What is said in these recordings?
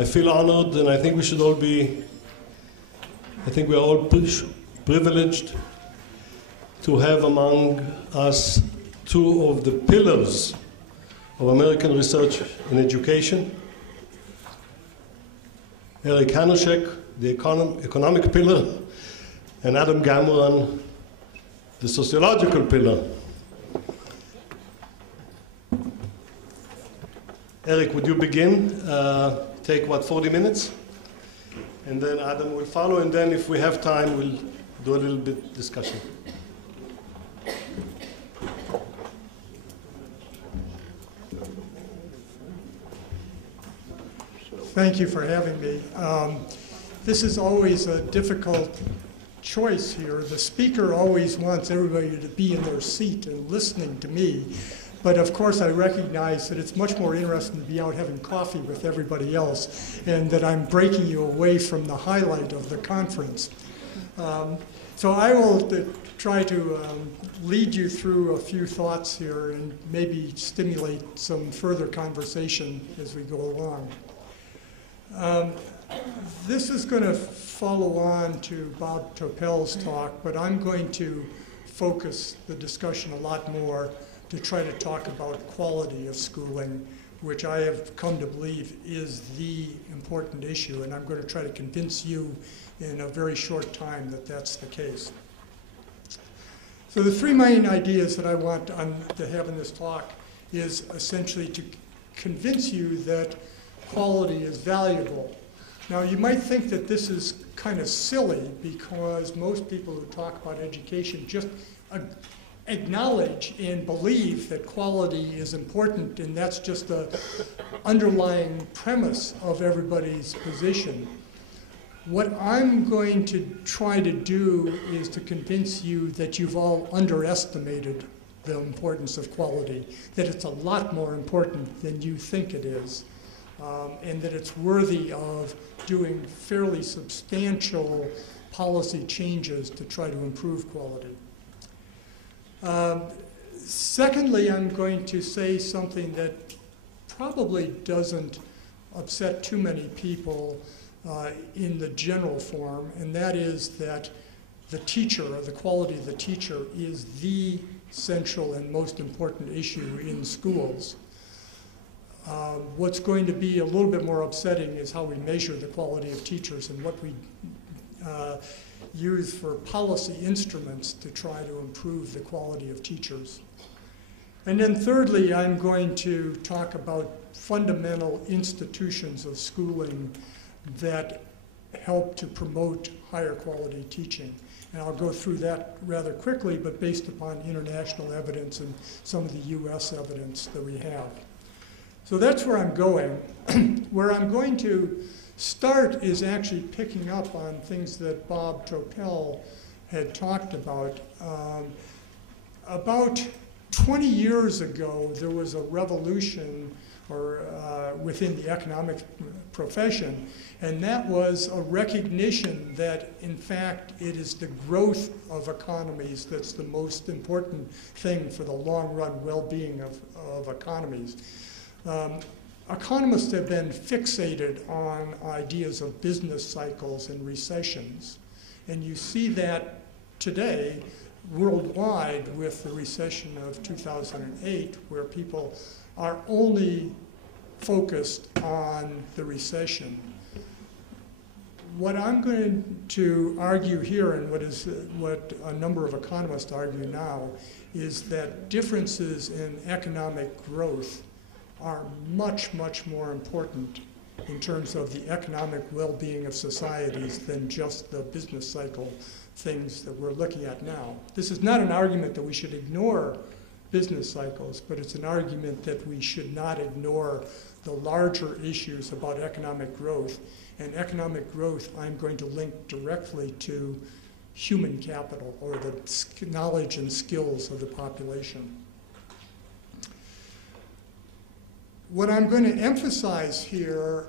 I feel honored, and I think we should all be, I think we are all privileged to have among us two of the pillars of American research in education. Erik Hanushek, the economic pillar, and Adam Gamran, the sociological pillar. Erik, would you begin? Take, 40 minutes? And then Adam will follow, and then if we have time, we'll do a little bit discussion. Thank you for having me. This is always a difficult choice here. The speaker always wants everybody to be in their seat and listening to me. But of course, I recognize that it's much more interesting to be out having coffee with everybody else, and that I'm breaking you away from the highlight of the conference. So I will try to lead you through a few thoughts here and maybe stimulate some further conversation as we go along. This is going to follow on to Bob Topel's talk, but I'm going to focus the discussion a lot more to try to talk about quality of schooling, which I have come to believe is the important issue, and I'm going to try to convince you in a very short time that that's the case. So the three main ideas that I want to have in this talk is essentially to convince you that quality is valuable. Now, you might think that this is kind of silly because most people who talk about education just acknowledge and believe that quality is important, and that's just the underlying premise of everybody's position. What I'm going to try to do is to convince you that you've all underestimated the importance of quality, that it's a lot more important than you think it is, and that it's worthy of doing fairly substantial policy changes to try to improve quality. Secondly, I'm going to say something that probably doesn't upset too many people in the general form, and that is that the teacher, or the quality of the teacher, is the central and most important issue in schools. What's going to be a little bit more upsetting is how we measure the quality of teachers and what we use for policy instruments to try to improve the quality of teachers. And then thirdly, I'm going to talk about fundamental institutions of schooling that help to promote higher quality teaching. And I'll go through that rather quickly, but based upon international evidence and some of the US evidence that we have. So that's where I'm going. Where I'm going to start is actually picking up on things that Bob Topel had talked about. About 20 years ago, there was a revolution within the economic profession, and that was a recognition that, in fact, it is the growth of economies that's the most important thing for the long-run well-being of economies. Economists have been fixated on ideas of business cycles and recessions. And you see that today worldwide with the recession of 2008, where people are only focused on the recession. What I'm going to argue here, and what a number of economists argue now, is that differences in economic growth are much, much more important in terms of the economic well-being of societies than just the business cycle things that we're looking at now. This is not an argument that we should ignore business cycles, but it's an argument that we should not ignore the larger issues about economic growth. And economic growth, I'm going to link directly to human capital, or the knowledge and skills of the population. What I'm going to emphasize here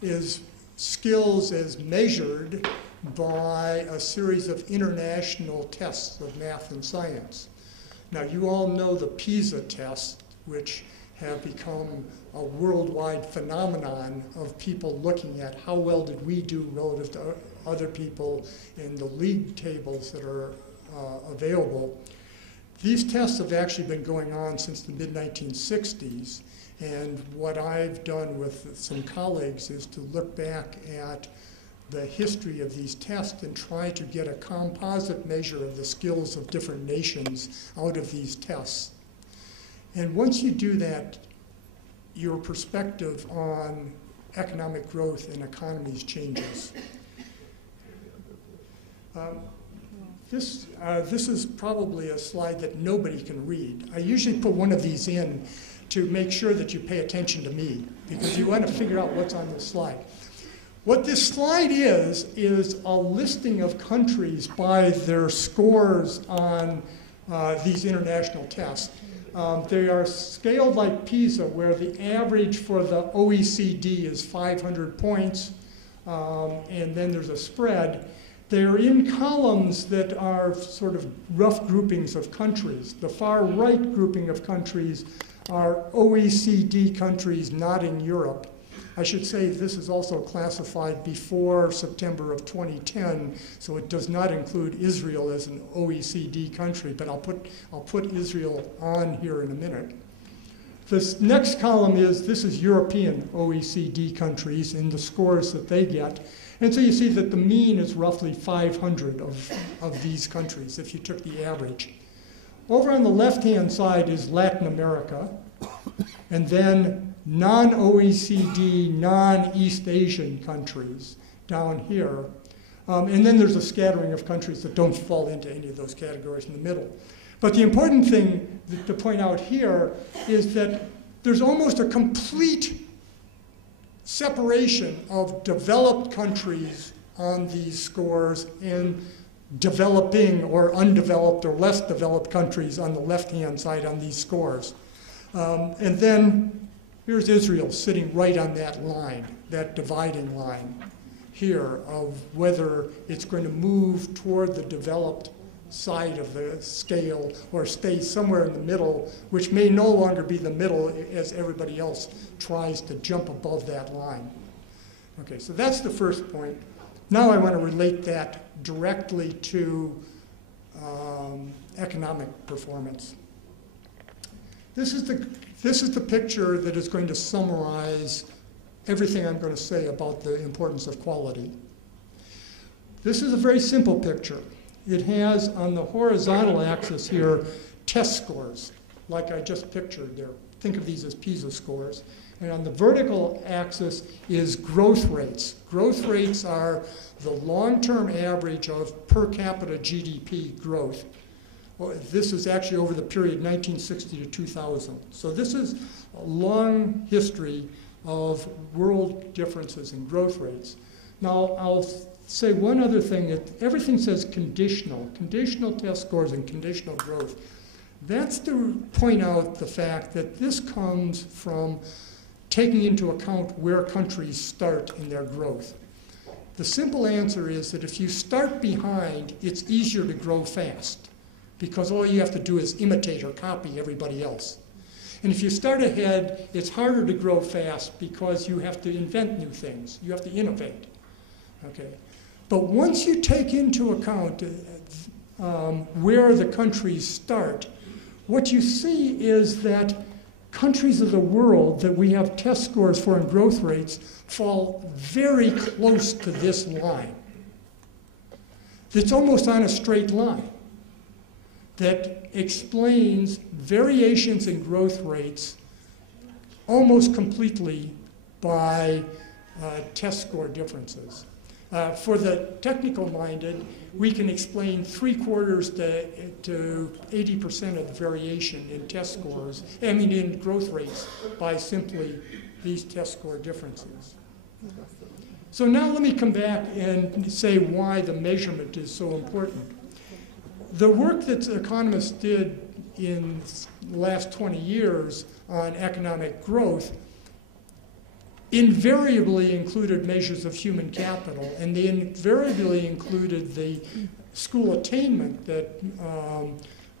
is skills as measured by a series of international tests of math and science. Now, you all know the PISA test, which have become a worldwide phenomenon of people looking at how well did we do relative to other people in the league tables that are available. These tests have actually been going on since the mid-1960s, and what I've done with some colleagues is to look back at the history of these tests and try to get a composite measure of the skills of different nations out of these tests. And once you do that, your perspective on economic growth and economies changes. This is probably a slide that nobody can read. I usually put one of these in to make sure that you pay attention to me, because you want to figure out what's on this slide. What this slide is a listing of countries by their scores on these international tests. They are scaled like PISA, where the average for the OECD is 500 points, and then there's a spread. They're in columns that are sort of rough groupings of countries. The far right grouping of countries are OECD countries not in Europe. I should say this is also classified before September of 2010, so it does not include Israel as an OECD country, but I'll put Israel on here in a minute. This next column this is European OECD countries and the scores that they get. And so you see that the mean is roughly 500 of these countries, if you took the average. Over on the left-hand side is Latin America, and then non-OECD, non-East Asian countries down here. And then there's a scattering of countries that don't fall into any of those categories in the middle. But the important thing to point out here is that there's almost a complete separation of developed countries on these scores and developing or undeveloped or less developed countries on the left-hand side on these scores. And then here's Israel sitting right on that line, that dividing line here of whether it's going to move toward the developed side of the scale or stay somewhere in the middle, which may no longer be the middle as everybody else tries to jump above that line. Okay, so that's the first point. Now I want to relate that directly to economic performance. This is the picture that is going to summarize everything I'm going to say about the importance of quality. This is a very simple picture. It has on the horizontal axis here test scores, like I just pictured there. Think of these as PISA scores. And on the vertical axis is growth rates. Growth rates are the long-term average of per capita GDP growth. Well, this is actually over the period 1960 to 2000. So this is a long history of world differences in growth rates. Now, I'll say one other thing, that everything says conditional test scores and conditional growth. That's to point out the fact that this comes from taking into account where countries start in their growth. The simple answer is that if you start behind, it's easier to grow fast, because all you have to do is imitate or copy everybody else. And if you start ahead, it's harder to grow fast because you have to invent new things. You have to innovate. Okay. But once you take into account where the countries start, what you see is that countries of the world that we have test scores for and growth rates fall very close to this line. It's almost on a straight line that explains variations in growth rates almost completely by test score differences. For the technical-minded, we can explain 3/4 to 80% of the variation in test scores, in growth rates, by simply these test score differences. So now let me come back and say why the measurement is so important. The work that economists did in the last 20 years on economic growth invariably included measures of human capital, and they invariably included the school attainment that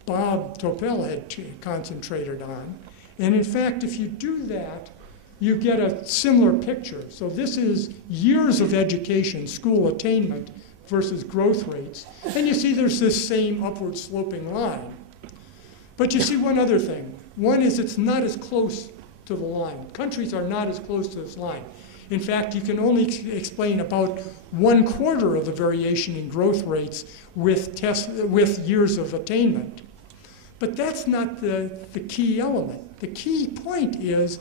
Bob Topel had concentrated on. And in fact, if you do that, you get a similar picture. So this is years of education, school attainment, versus growth rates. And you see there's this same upward sloping line. But you see one other thing. One is it's not as close to the line. Countries are not as close to this line. In fact, you can only explain about 1/4 of the variation in growth rates with years of attainment. But that's not the key element. The key point is,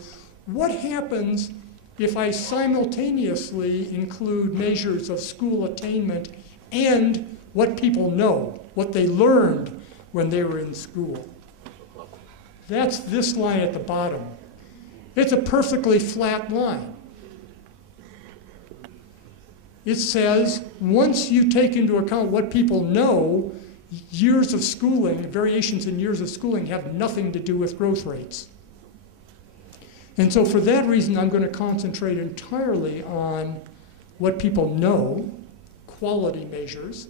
what happens if I simultaneously include measures of school attainment and what people know, what they learned when they were in school? That's this line at the bottom. It's a perfectly flat line. It says, once you take into account what people know, years of schooling, variations in years of schooling have nothing to do with growth rates. And so for that reason, I'm going to concentrate entirely on what people know, quality measures,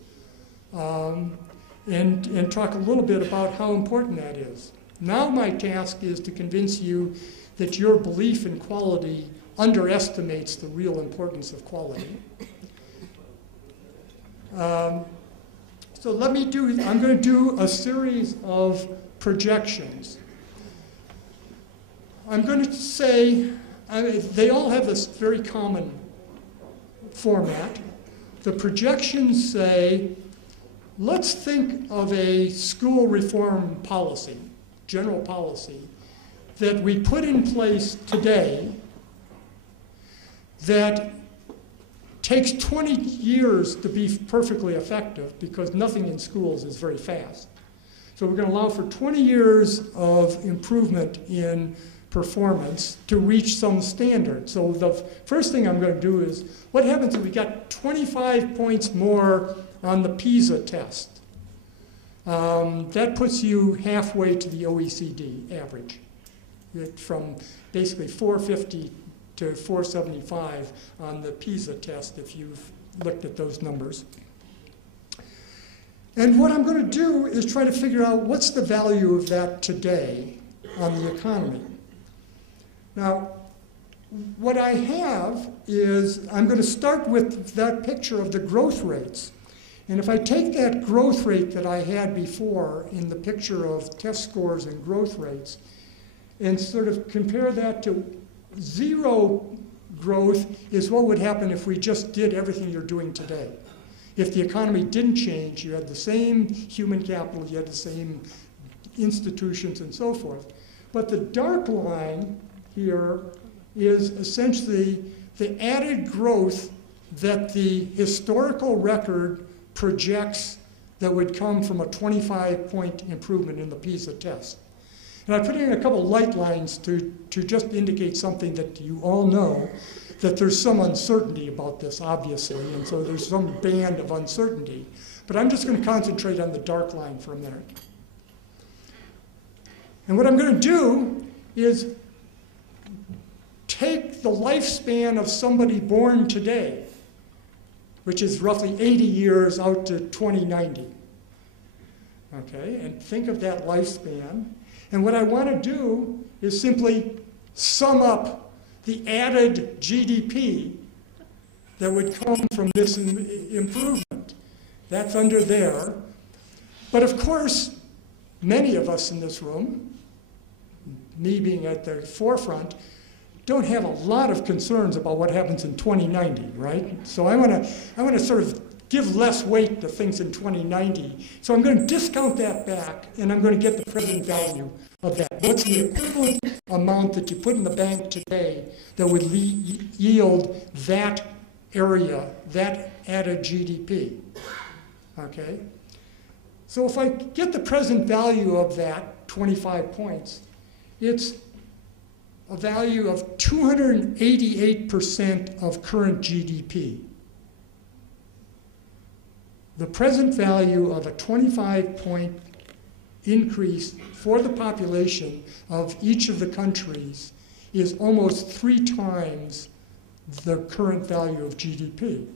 and talk a little bit about how important that is. Now my task is to convince you that your belief in quality underestimates the real importance of quality. So I'm going to do a series of projections. I'm going to say, they all have this very common format. The projections say, let's think of a school reform policy, general policy, that we put in place today that takes 20 years to be perfectly effective because nothing in schools is very fast. So we're going to allow for 20 years of improvement in performance to reach some standard. So the first thing I'm going to do is, what happens if we got 25 points more on the PISA test? That puts you halfway to the OECD average, from basically 450 to 475 on the PISA test if you've looked at those numbers. And what I'm going to do is try to figure out what's the value of that today on the economy. Now, what I have is, I'm going to start with that picture of the growth rates. And if I take that growth rate that I had before in the picture of test scores and growth rates, and sort of compare that to zero growth, is what would happen if we just did everything you're doing today. If the economy didn't change, you had the same human capital, you had the same institutions and so forth. But the dark line here is essentially the added growth that the historical record projects that would come from a 25-point improvement in the PISA test. And I put in a couple light lines to just indicate something that you all know, that there's some uncertainty about this, obviously, and so there's some band of uncertainty. But I'm just going to concentrate on the dark line for a minute. And what I'm going to do is take the lifespan of somebody born today, which is roughly 80 years out to 2090. Okay, and think of that lifespan. And what I want to do is simply sum up the added GDP that would come from this improvement. That's under there. But of course, many of us in this room, me being at the forefront, don't have a lot of concerns about what happens in 2090, right? So I want to sort of give less weight to things in 2090. So I'm going to discount that back, and I'm going to get the present value of that. What's the equivalent amount that you put in the bank today that would yield that area, that added GDP? Okay? So if I get the present value of that, 25 points, it's a value of 288% of current GDP. The present value of a 25-point increase for the population of each of the countries is almost 3 times the current value of GDP.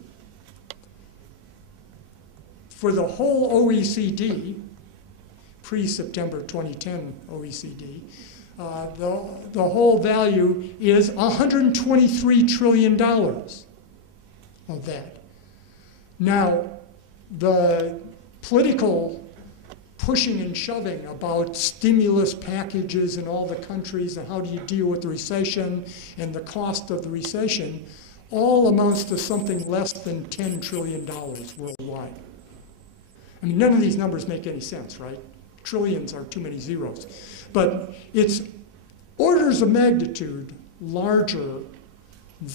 For the whole OECD, pre-September 2010 OECD, The whole value is $123 trillion of that. Now, the political pushing and shoving about stimulus packages in all the countries and how do you deal with the recession and the cost of the recession all amounts to something less than $10 trillion worldwide. I mean, none of these numbers make any sense, right? Trillions are too many zeros. But it's orders of magnitude larger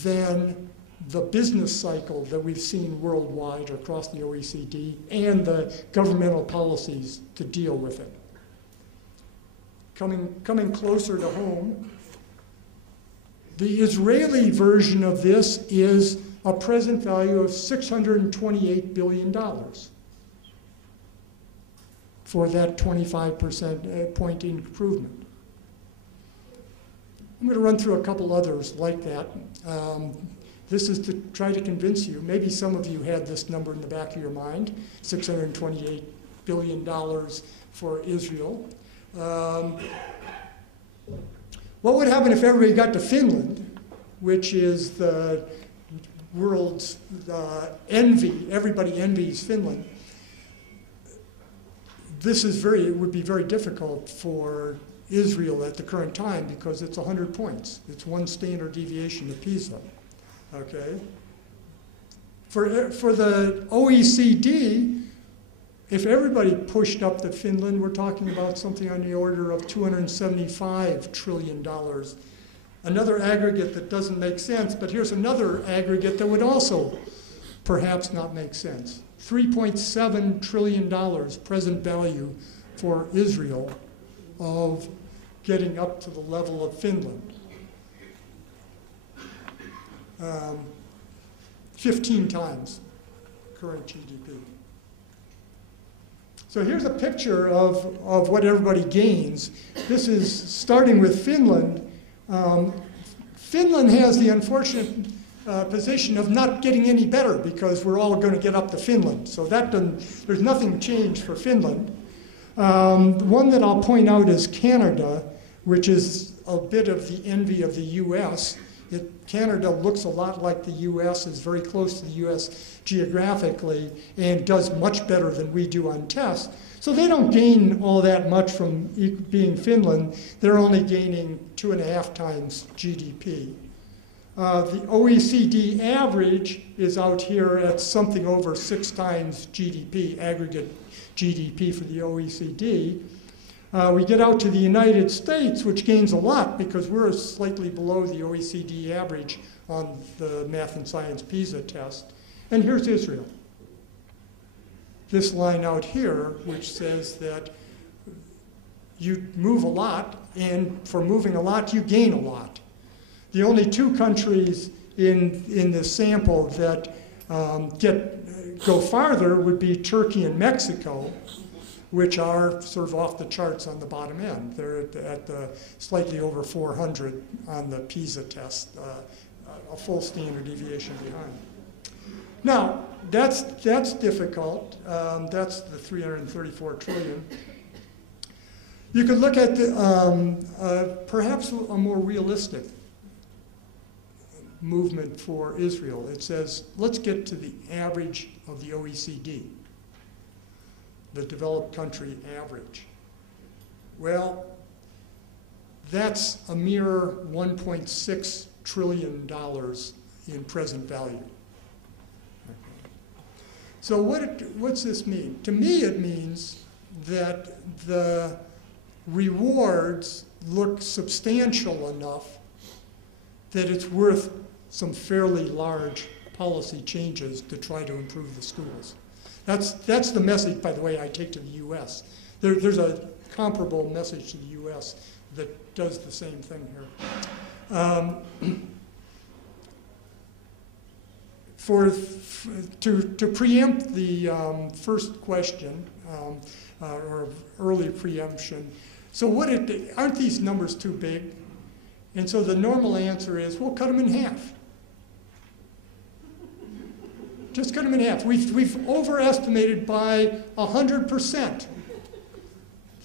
than the business cycle that we've seen worldwide across the OECD and the governmental policies to deal with it. Coming closer to home, the Israeli version of this is a present value of $628 billion for that 25% point improvement. I'm going to run through a couple others like that. This is to try to convince you. Maybe some of you had this number in the back of your mind, $628 billion for Israel. What would happen if everybody got to Finland, which is the world's envy? Everybody envies Finland. It would be very difficult for Israel at the current time because it's 100 points. It's one standard deviation of Pisa. Okay. For the OECD, if everybody pushed up to Finland, we're talking about something on the order of $275 trillion. Another aggregate that doesn't make sense, but here's another aggregate that would also perhaps not make sense. $3.7 trillion present value for Israel of getting up to the level of Finland. 15 times current GDP. So here's a picture of what everybody gains. This is starting with Finland. Finland has the unfortunate position of not getting any better because we're all going to get up to Finland. So there's nothing changed for Finland. One that I'll point out is Canada, which is a bit of the envy of the US. Canada looks a lot like the US, is very close to the US geographically, and does much better than we do on tests. So they don't gain all that much from being Finland. They're only gaining 2.5 times GDP. The OECD average is out here at something over 6 times GDP, aggregate GDP for the OECD. We get out to the United States, which gains a lot because we're slightly below the OECD average on the math and science PISA test. And here's Israel. This line out here, which says that you move a lot, and for moving a lot, you gain a lot. The only 2 countries in this sample that go farther would be Turkey and Mexico, which are sort of off the charts on the bottom end. They're at the slightly over 400 on the PISA test, a full standard deviation behind. Now, that's difficult. That's the 334 trillion. You could look at perhaps a more realistic movement for Israel. It says, let's get to the average of the OECD, the developed country average. Well, that's a mere $1.6 trillion in present value. So what's this mean? To me, it means that the rewards look substantial enough that it's worth some fairly large policy changes to try to improve the schools. That's the message, by the way, I take to the US. There's a comparable message to the US that does the same thing here. To preempt the first question, or early preemption, so aren't these numbers too big? And so the normal answer is, we'll cut them in half. Just cut them in half. We've overestimated by 100%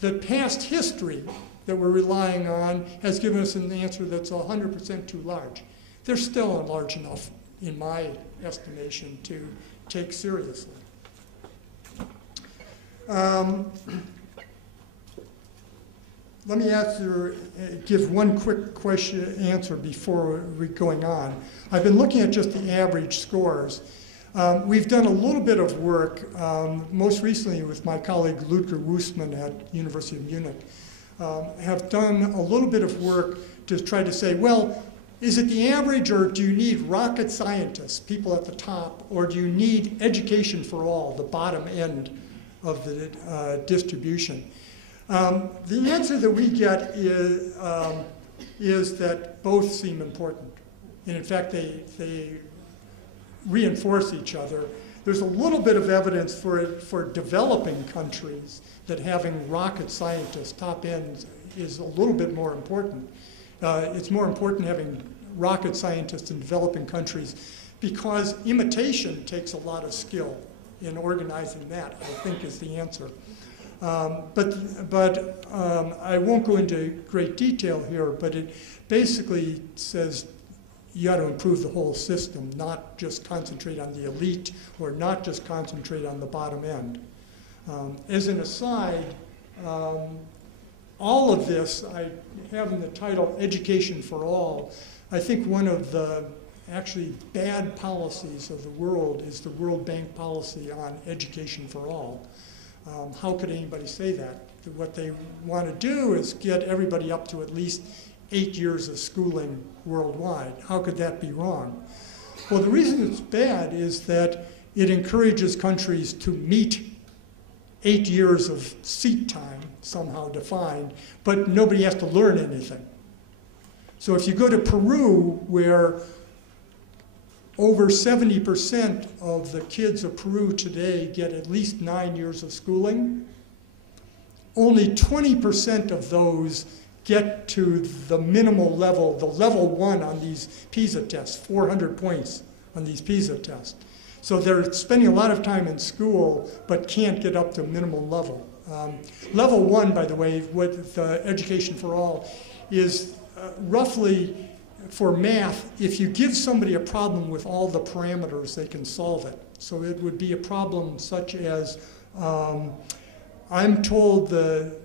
the past history that we're relying on has given us an answer that's 100% too large. They're still large enough, in my estimation, to take seriously. Let me give one quick answer before we're going on. I've been looking at just the average scores. We've done a little bit of work, most recently with my colleague Ludger Wussmann at University of Munich, have done a little bit of work to try to say, well, is it the average, or do you need rocket scientists, people at the top, or do you need education for all, the bottom end of the distribution? The answer that we get is that both seem important. And in fact, they reinforce each other. There's a little bit of evidence for developing countries that having rocket scientists, top end, is a little bit more important. It's more important having rocket scientists in developing countries because imitation takes a lot of skill in organizing that, I think, is the answer. But I won't go into great detail here, but it basically says you got to improve the whole system, not just concentrate on the elite or not just concentrate on the bottom end. As an aside, all of this I have in the title Education for All. I think one of the actually bad policies of the world is the World Bank policy on education for all. How could anybody say that? What they want to do is get everybody up to at least 8 years of schooling worldwide. How could that be wrong? Well, the reason it's bad is that it encourages countries to meet 8 years of seat time, somehow defined, but nobody has to learn anything. So if you go to Peru, where over 70% of the kids of Peru today get at least 9 years of schooling, only 20% of those get to the minimal level, the level 1 on these PISA tests, 400 points on these PISA tests. So they're spending a lot of time in school, but can't get up to minimal level. Level 1, by the way, with Education for All, is roughly, for math, if you give somebody a problem with all the parameters, they can solve it. So it would be a problem such as, I'm told the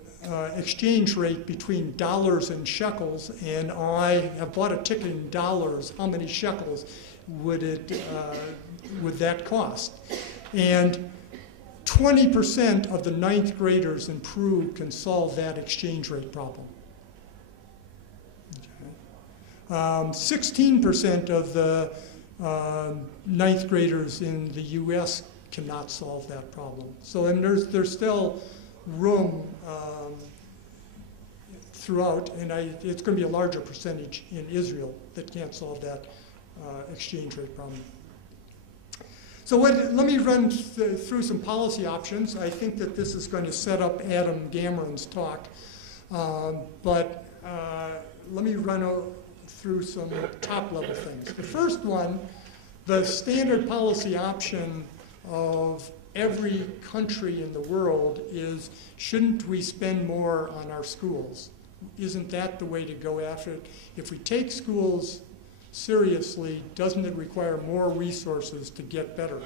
exchange rate between dollars and shekels, and I have bought a ticket in dollars. How many shekels would that cost? And 20% of the 9th graders in Peru can solve that exchange rate problem. 16% of the 9th graders in the US cannot solve that problem. So and there's still room throughout, and it's going to be a larger percentage in Israel that can't solve that exchange rate problem. So let me run through some policy options. I think that this is going to set up Adam Gameron's talk, but let me run through some top-level things. The first one, the standard policy option of every country in the world is, shouldn't we spend more on our schools? Isn't that the way to go after it? If we take schools seriously, doesn't it require more resources to get better?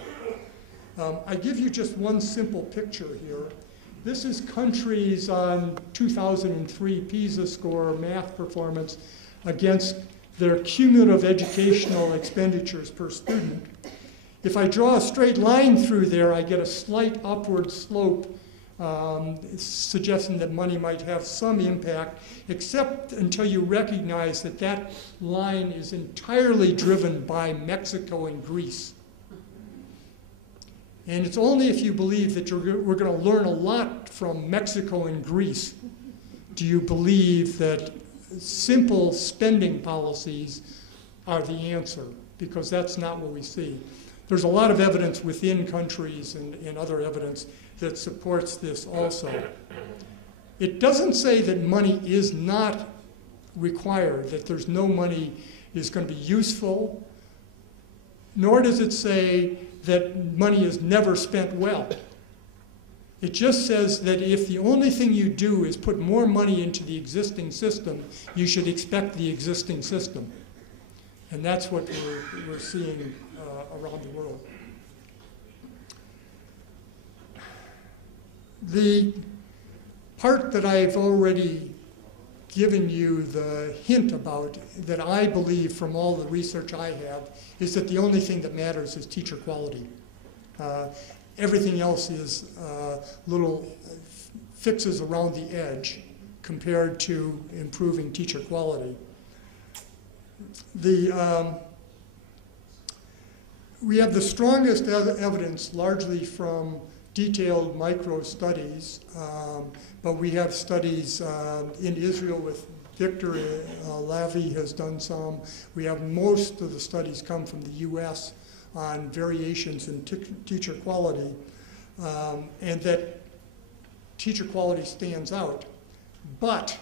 I give you just one simple picture here. This is countries on 2003 PISA score math performance against their cumulative educational expenditures per student. If I draw a straight line through there, I get a slight upward slope, suggesting that money might have some impact, except until you recognize that that line is entirely driven by Mexico and Greece. And it's only if you believe that we're going to learn a lot from Mexico and Greece do you believe that simple spending policies are the answer, because that's not what we see. There's a lot of evidence within countries and other evidence that supports this also. It doesn't say that money is not required, that there's no money is going to be useful, nor does it say that money is never spent well. It just says that if the only thing you do is put more money into the existing system, you should expect the existing system. And that's what we're seeing around the world. The part that I've already given you the hint about, that I believe from all the research I have, is that the only thing that matters is teacher quality. Everything else is little fixes around the edge compared to improving teacher quality. We have the strongest evidence largely from detailed micro studies, but we have studies in Israel with Victor Lavie has done some. We have most of the studies come from the US on variations in teacher quality, and that teacher quality stands out. But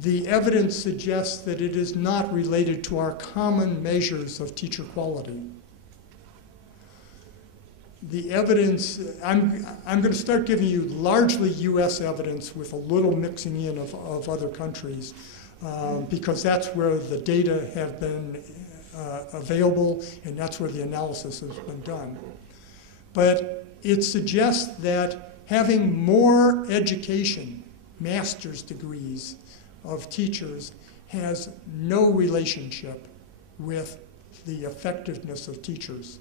the evidence suggests that it is not related to our common measures of teacher quality. The evidence, I'm going to start giving you largely US evidence with a little mixing in of other countries, because that's where the data have been available, and that's where the analysis has been done. But it suggests that having more education, master's degrees of teachers, has no relationship with the effectiveness of teachers.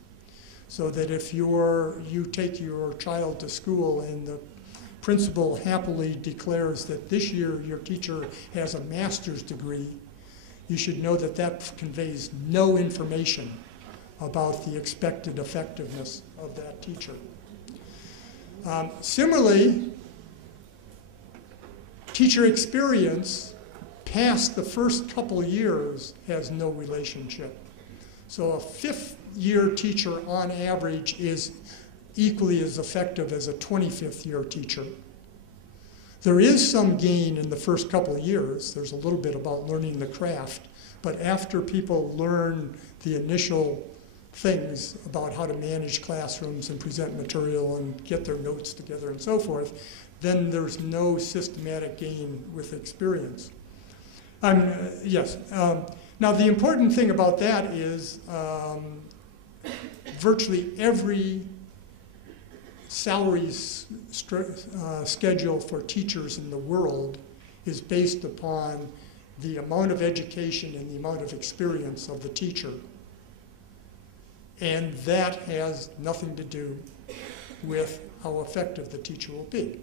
So that if you take your child to school and the principal happily declares that this year your teacher has a master's degree, you should know that that conveys no information about the expected effectiveness of that teacher. Similarly, teacher experience past the first couple of years has no relationship. So a fifth-year teacher on average is equally as effective as a 25th year teacher. There is some gain in the first couple of years. There's a little bit about learning the craft, but after people learn the initial things about how to manage classrooms and present material and get their notes together and so forth, then there's no systematic gain with experience. Now the important thing about that is virtually every salary schedule for teachers in the world is based upon the amount of education and the amount of experience of the teacher. And that has nothing to do with how effective the teacher will be.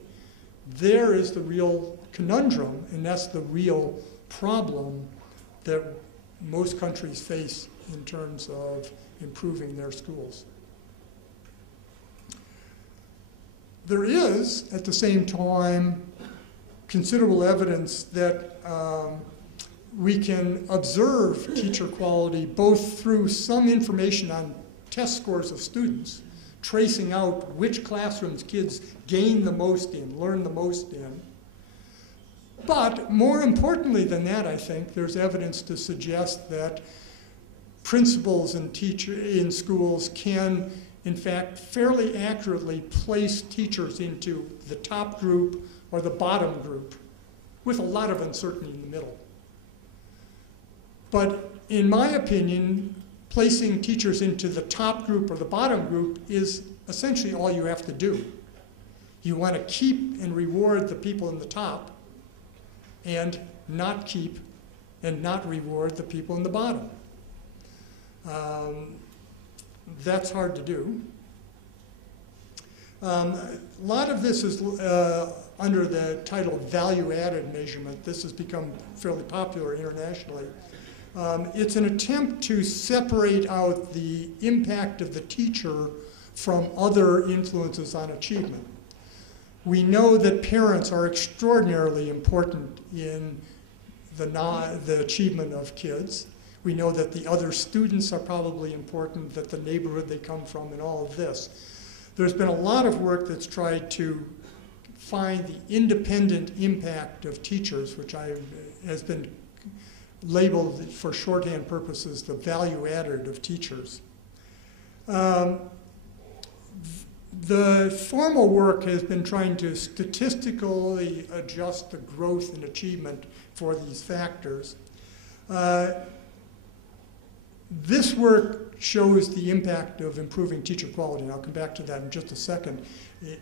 There is the real conundrum, and that's the real problem that most countries face in terms of improving their schools. There is, at the same time, considerable evidence that we can observe teacher quality both through some information on test scores of students, tracing out which classrooms kids gain the most in, learn the most in. But more importantly than that, I think, there's evidence to suggest that principals in schools can, in fact, fairly accurately place teachers into the top group or the bottom group, with a lot of uncertainty in the middle. But in my opinion, placing teachers into the top group or the bottom group is essentially all you have to do. You want to keep and reward the people in the top and not keep and not reward the people in the bottom. That's hard to do. A lot of this is under the title value-added measurement. This has become fairly popular internationally. It's an attempt to separate out the impact of the teacher from other influences on achievement. We know that parents are extraordinarily important in the achievement of kids. We know that the other students are probably important, that the neighborhood they come from, and all of this. There's been a lot of work that's tried to find the independent impact of teachers, which has been labeled for shorthand purposes the value added of teachers. The formal work has been trying to statistically adjust the growth and achievement for these factors. This work shows the impact of improving teacher quality, and I'll come back to that in just a second,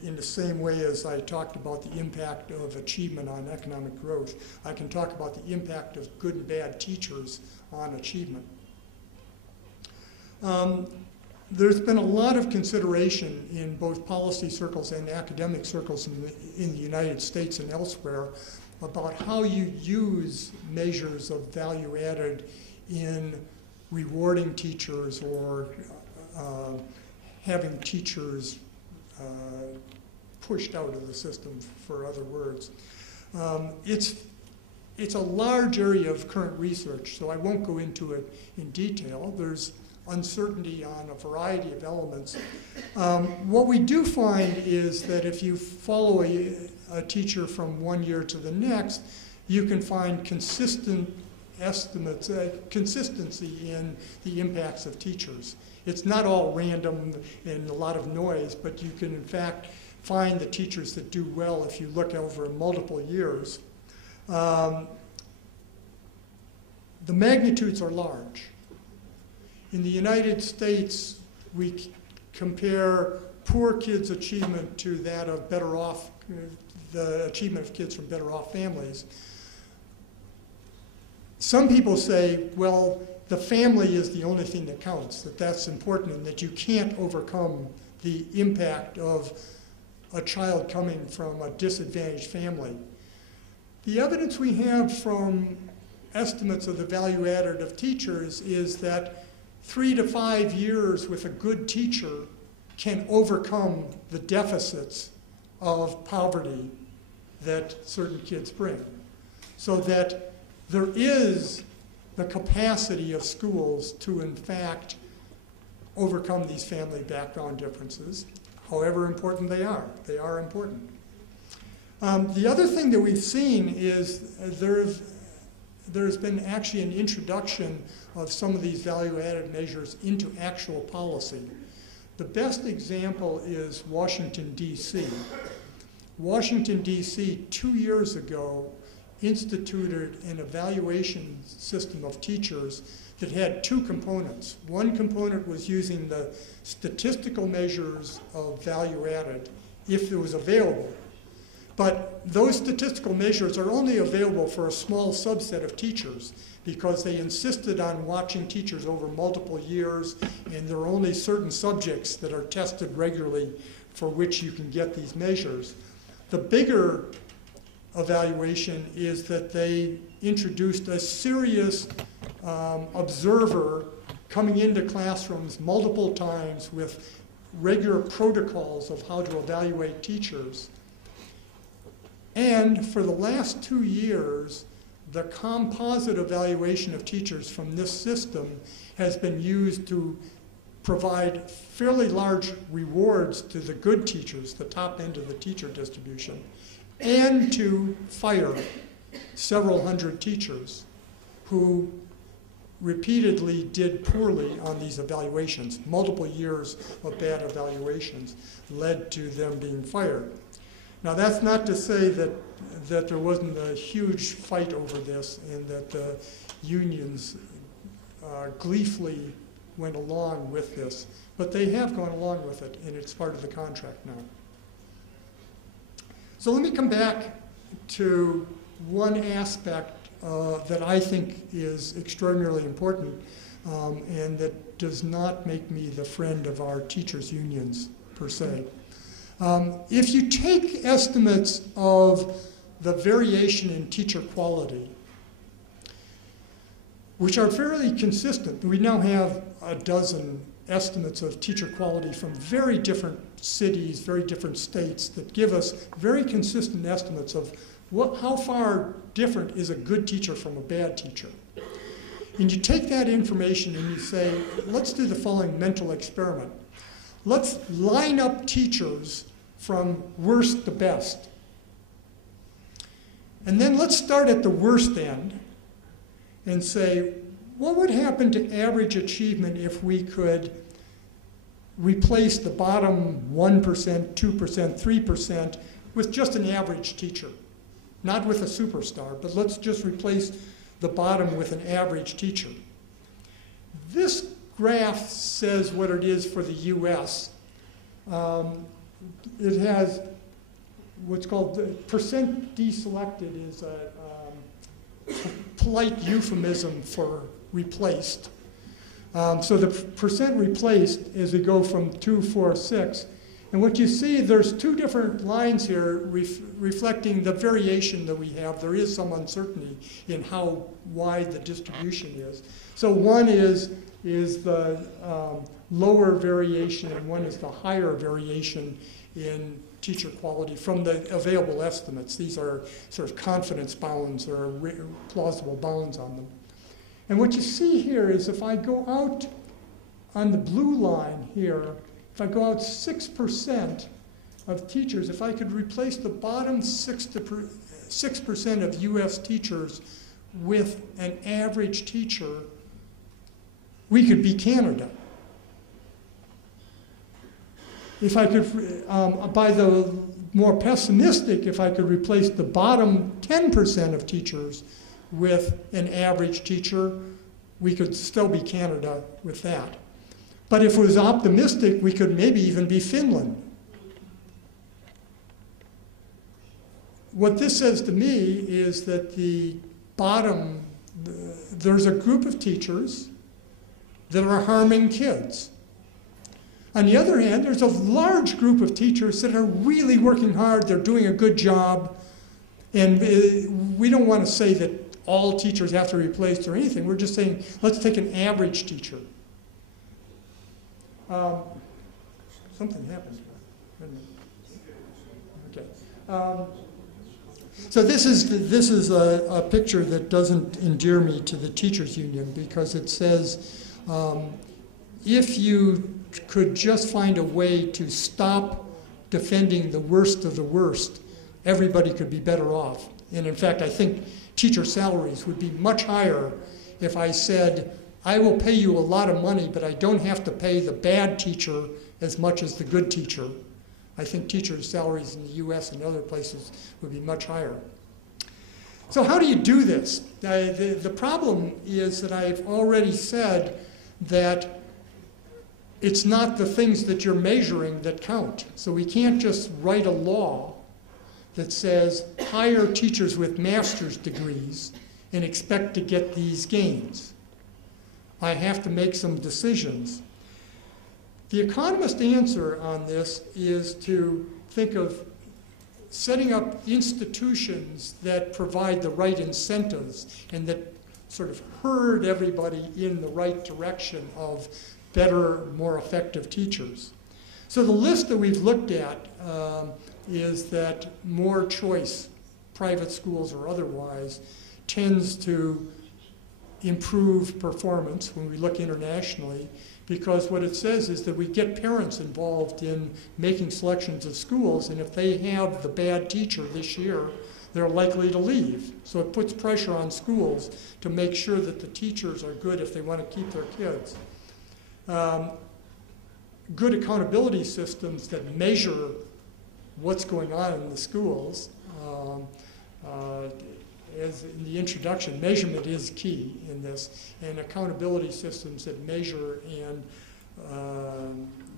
in the same way as I talked about the impact of achievement on economic growth. I can talk about the impact of good and bad teachers on achievement. There's been a lot of consideration in both policy circles and academic circles in the United States and elsewhere about how you use measures of value added in rewarding teachers or having teachers pushed out of the system, for other words. It's a large area of current research, so I won't go into it in detail. There's uncertainty on a variety of elements. What we do find is that if you follow a teacher from one year to the next, you can find consistent estimates, consistency in the impacts of teachers. It's not all random and a lot of noise, but you can in fact find the teachers that do well if you look over multiple years. The magnitudes are large. In the United States, we compare poor kids' achievement to that of better off, the achievement of kids from better off families. Some people say, well, the family is the only thing that counts, that that's important and that you can't overcome the impact of a child coming from a disadvantaged family. The evidence we have from estimates of the value added of teachers is that 3 to 5 years with a good teacher can overcome the deficits of poverty that certain kids bring. So that there is the capacity of schools to, in fact, overcome these family background differences, however important they are. They are important. The other thing that we've seen is there's been actually an introduction of some of these value-added measures into actual policy. The best example is Washington, D.C. Washington, D.C. 2 years ago instituted an evaluation system of teachers that had two components. One component was using the statistical measures of value added if it was available. But those statistical measures are only available for a small subset of teachers because they insisted on watching teachers over multiple years, and there are only certain subjects that are tested regularly for which you can get these measures. The bigger evaluation is that they introduced a serious observer coming into classrooms multiple times with regular protocols of how to evaluate teachers. And for the last 2 years, the composite evaluation of teachers from this system has been used to provide fairly large rewards to the good teachers, the top end of the teacher distribution, and to fire several hundred teachers who repeatedly did poorly on these evaluations. Multiple years of bad evaluations led to them being fired. Now, that's not to say that there wasn't a huge fight over this and that the unions gleefully went along with this, but they have gone along with it, and it's part of the contract now. So let me come back to one aspect that I think is extraordinarily important and that does not make me the friend of our teachers' unions, per se. If you take estimates of the variation in teacher quality, which are fairly consistent, we now have a dozen estimates of teacher quality from very different cities, very different states that give us very consistent estimates of how far different is a good teacher from a bad teacher. And you take that information and you say, let's do the following mental experiment. Let's line up teachers from worst to best. And then let's start at the worst end and say, what would happen to average achievement if we could replace the bottom 1%, 2%, 3% with just an average teacher. Not with a superstar, but let's just replace the bottom with an average teacher. This graph says what it is for the US. It has what's called the percent deselected is a polite euphemism for replaced. So the percent replaced as we go from 2, 4, 6. And what you see, there's two different lines here reflecting the variation that we have. There is some uncertainty in how wide the distribution is. So one is the lower variation and one is the higher variation in teacher quality from the available estimates. These are sort of confidence bounds or plausible bounds on them. And what you see here is if I go out on the blue line here, if I go out 6% of teachers, if I could replace the bottom 6% of US teachers with an average teacher, we could be Canada. If I could, by the more pessimistic, if I could replace the bottom 10% of teachers with an average teacher, we could still be Canada with that. But if it was optimistic, we could maybe even be Finland. What this says to me is that the bottom, there's a group of teachers that are harming kids. On the other hand, there's a large group of teachers that are really working hard, they're doing a good job, and we don't want to say that all teachers have to be replaced or anything. We're just saying, let's take an average teacher. Something happened. Okay. So this is a picture that doesn't endear me to the teachers union because it says if you could just find a way to stop defending the worst of the worst, everybody could be better off. And in fact, I think teacher salaries would be much higher if I said, I will pay you a lot of money, but I don't have to pay the bad teacher as much as the good teacher. I think teachers' salaries in the US and other places would be much higher. So how do you do this? The problem is that I've already said that it's not the things that you're measuring that count. So we can't just write a law that says hire teachers with master's degrees and expect to get these gains. I have to make some decisions. The economist answer on this is to think of setting up institutions that provide the right incentives and that sort of herd everybody in the right direction of better, more effective teachers. So the list that we've looked at is that more choice, private schools or otherwise, tends to improve performance when we look internationally, because what it says is that we get parents involved in making selections of schools, and if they have the bad teacher this year, they're likely to leave. So it puts pressure on schools to make sure that the teachers are good if they want to keep their kids. Good accountability systems that measure what's going on in the schools. As in the introduction, measurement is key in this, and accountability systems that measure and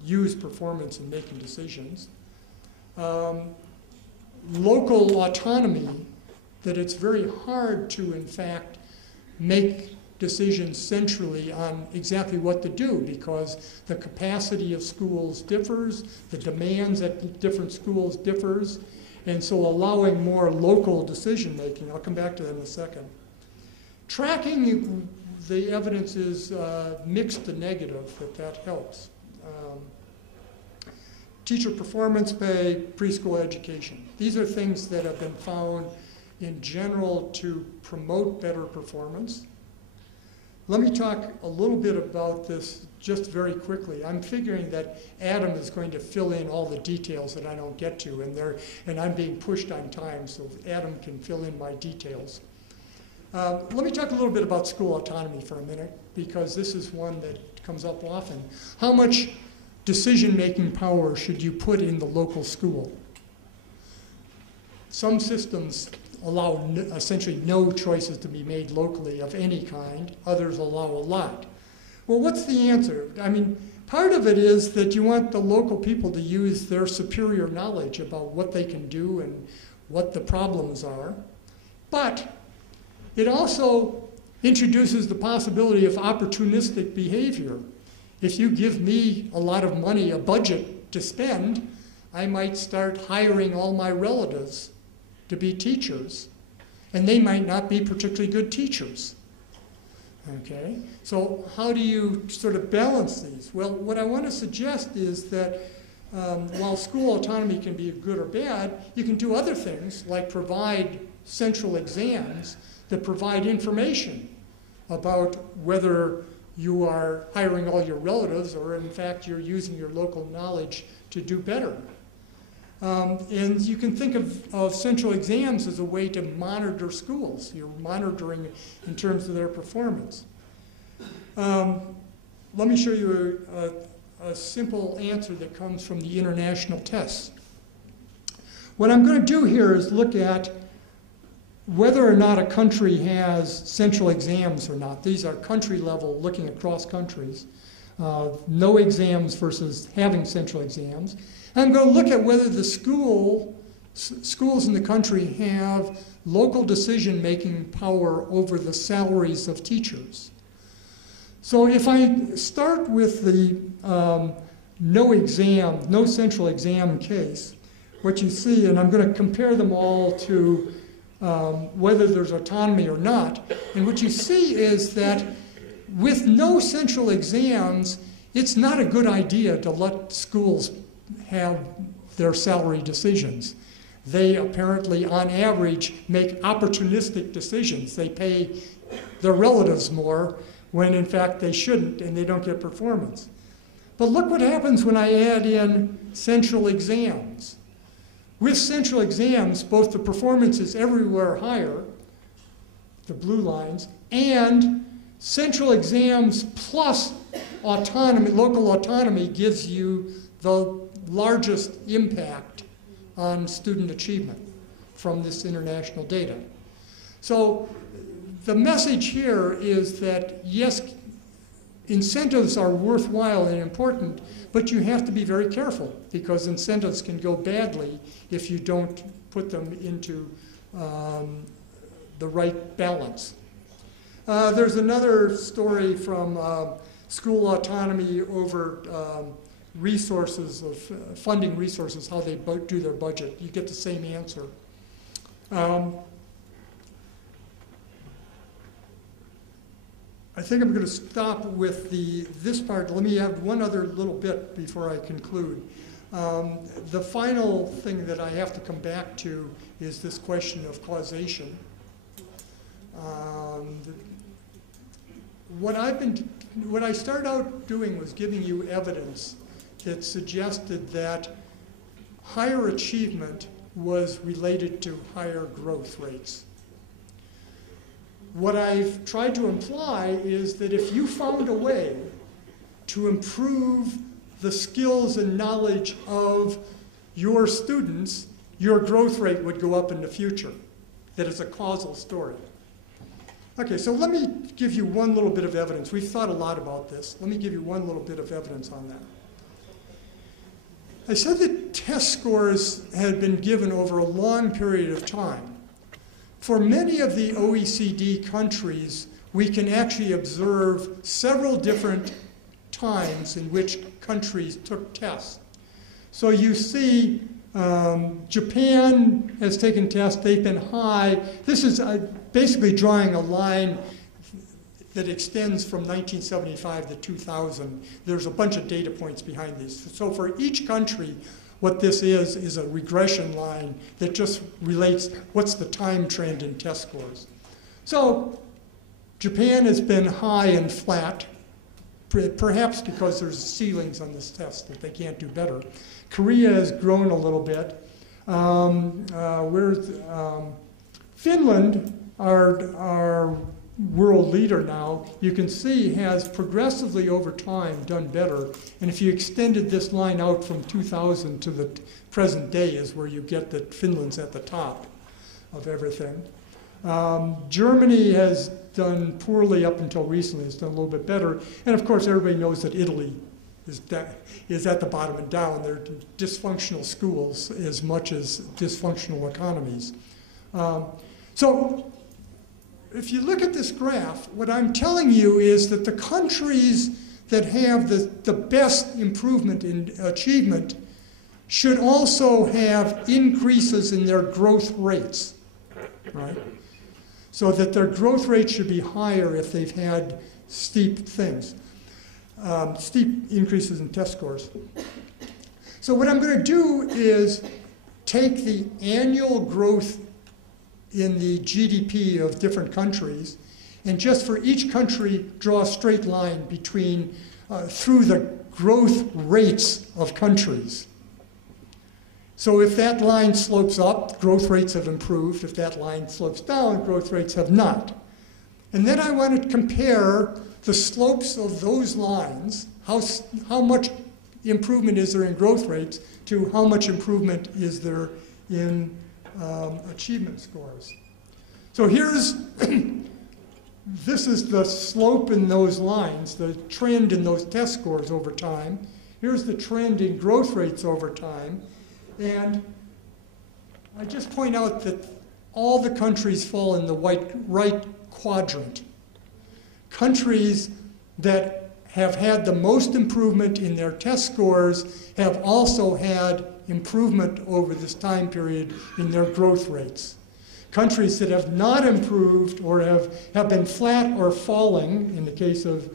use performance in making decisions. Local autonomy, that it's very hard to, in fact, make decisions centrally on exactly what to do because the capacity of schools differs, the demands at different schools differs, and so allowing more local decision making. I'll come back to that in a second. Tracking the evidence is mixed to negative, that helps. Teacher performance pay, preschool education. These are things that have been found in general to promote better performance. Let me talk a little bit about this just very quickly. I'm figuring that Adam is going to fill in all the details that I don't get to, and I'm being pushed on time, so Adam can fill in my details. Let me talk a little bit about school autonomy for a minute, because this is one that comes up often. How much decision-making power should you put in the local school? Some systems allow essentially no choices to be made locally of any kind. Others allow a lot. Well, what's the answer? I mean, part of it is that you want the local people to use their superior knowledge about what they can do and what the problems are. But it also introduces the possibility of opportunistic behavior. If you give me a lot of money, a budget to spend, I might start hiring all my relatives to be teachers, and they might not be particularly good teachers. Okay, so how do you sort of balance these? Well, what I want to suggest is that while school autonomy can be good or bad, you can do other things like provide central exams that provide information about whether you are hiring all your relatives or in fact you're using your local knowledge to do better. And you can think of central exams as a way to monitor schools. You're monitoring in terms of their performance. Let me show you a simple answer that comes from the international tests. What I'm going to do here is look at whether or not a country has central exams or not. These are country level, looking across countries. No exams versus having central exams. I'm going to look at whether the schools in the country have local decision-making power over the salaries of teachers. So if I start with the no central exam case, what you see, and I'm going to compare them all to whether there's autonomy or not, and what you see is that with no central exams, it's not a good idea to let schools have their salary decisions. They apparently, on average, make opportunistic decisions. They pay their relatives more when in fact they shouldn't, and they don't get performance. But look what happens when I add in central exams. With central exams, both the performance is everywhere higher, the blue lines, and central exams plus autonomy, local autonomy gives you the largest impact on student achievement from this international data. So the message here is that yes, incentives are worthwhile and important, but you have to be very careful because incentives can go badly if you don't put them into the right balance. There's another story from school autonomy over resources, of funding resources, how they do their budget. You get the same answer. I think I'm going to stop with this part. Let me add one other little bit before I conclude. The final thing that I have to come back to is this question of causation. What I started out doing was giving you evidence that suggested that higher achievement was related to higher growth rates. What I've tried to imply is that if you found a way to improve the skills and knowledge of your students, your growth rate would go up in the future. That is a causal story. Okay, so let me give you one little bit of evidence. We've thought a lot about this. Let me give you one little bit of evidence on that. I said that test scores had been given over a long period of time. For many of the OECD countries, we can actually observe several different times in which countries took tests. So you see Japan has taken tests, they've been high. This is basically drawing a line that extends from 1975 to 2000. There's a bunch of data points behind these. So for each country, what this is a regression line that just relates what's the time trend in test scores. So Japan has been high and flat, perhaps because there's ceilings on this test that they can't do better. Korea has grown a little bit. Finland, our world leader now, you can see has progressively over time done better. And if you extended this line out from 2000 to the present day is where you get that Finland's at the top of everything. Germany has done poorly up until recently. It's done a little bit better. And of course, everybody knows that Italy is at the bottom and down. They're dysfunctional schools as much as dysfunctional economies. So if you look at this graph, what I'm telling you is that the countries that have the best improvement in achievement should also have increases in their growth rates, right? So that their growth rate should be higher if they've had steep things, steep increases in test scores. So what I'm going to do is take the annual growth in the GDP of different countries, and just for each country draw a straight line between through the growth rates of countries. So if that line slopes up, growth rates have improved. If that line slopes down, growth rates have not. And then I want to compare the slopes of those lines, how much improvement is there in growth rates to how much improvement is there in achievement scores. So here's, this is the slope in those lines, the trend in those test scores over time. Here's the trend in growth rates over time. And I just point out that all the countries fall in the right quadrant. Countries that have had the most improvement in their test scores have also had improvement over this time period in their growth rates. Countries that have not improved or have been flat or falling, in the case of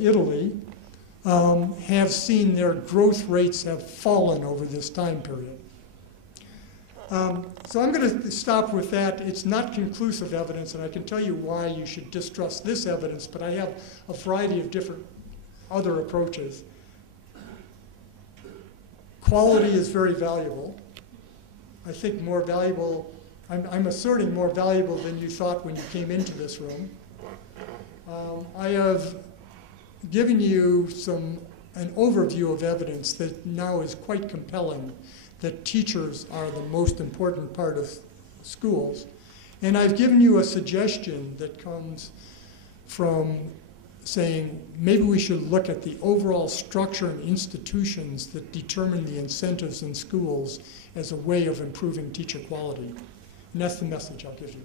Italy, have seen their growth rates have fallen over this time period. So I'm going to stop with that. It's not conclusive evidence, and I can tell you why you should distrust this evidence, but I have a variety of different other approaches. Quality is very valuable. I think more valuable, I'm asserting more valuable than you thought when you came into this room. I have given you an overview of evidence that now is quite compelling, that teachers are the most important part of schools. And I've given you a suggestion that comes from saying maybe we should look at the overall structure and institutions that determine the incentives in schools as a way of improving teacher quality. And that's the message I'll give you.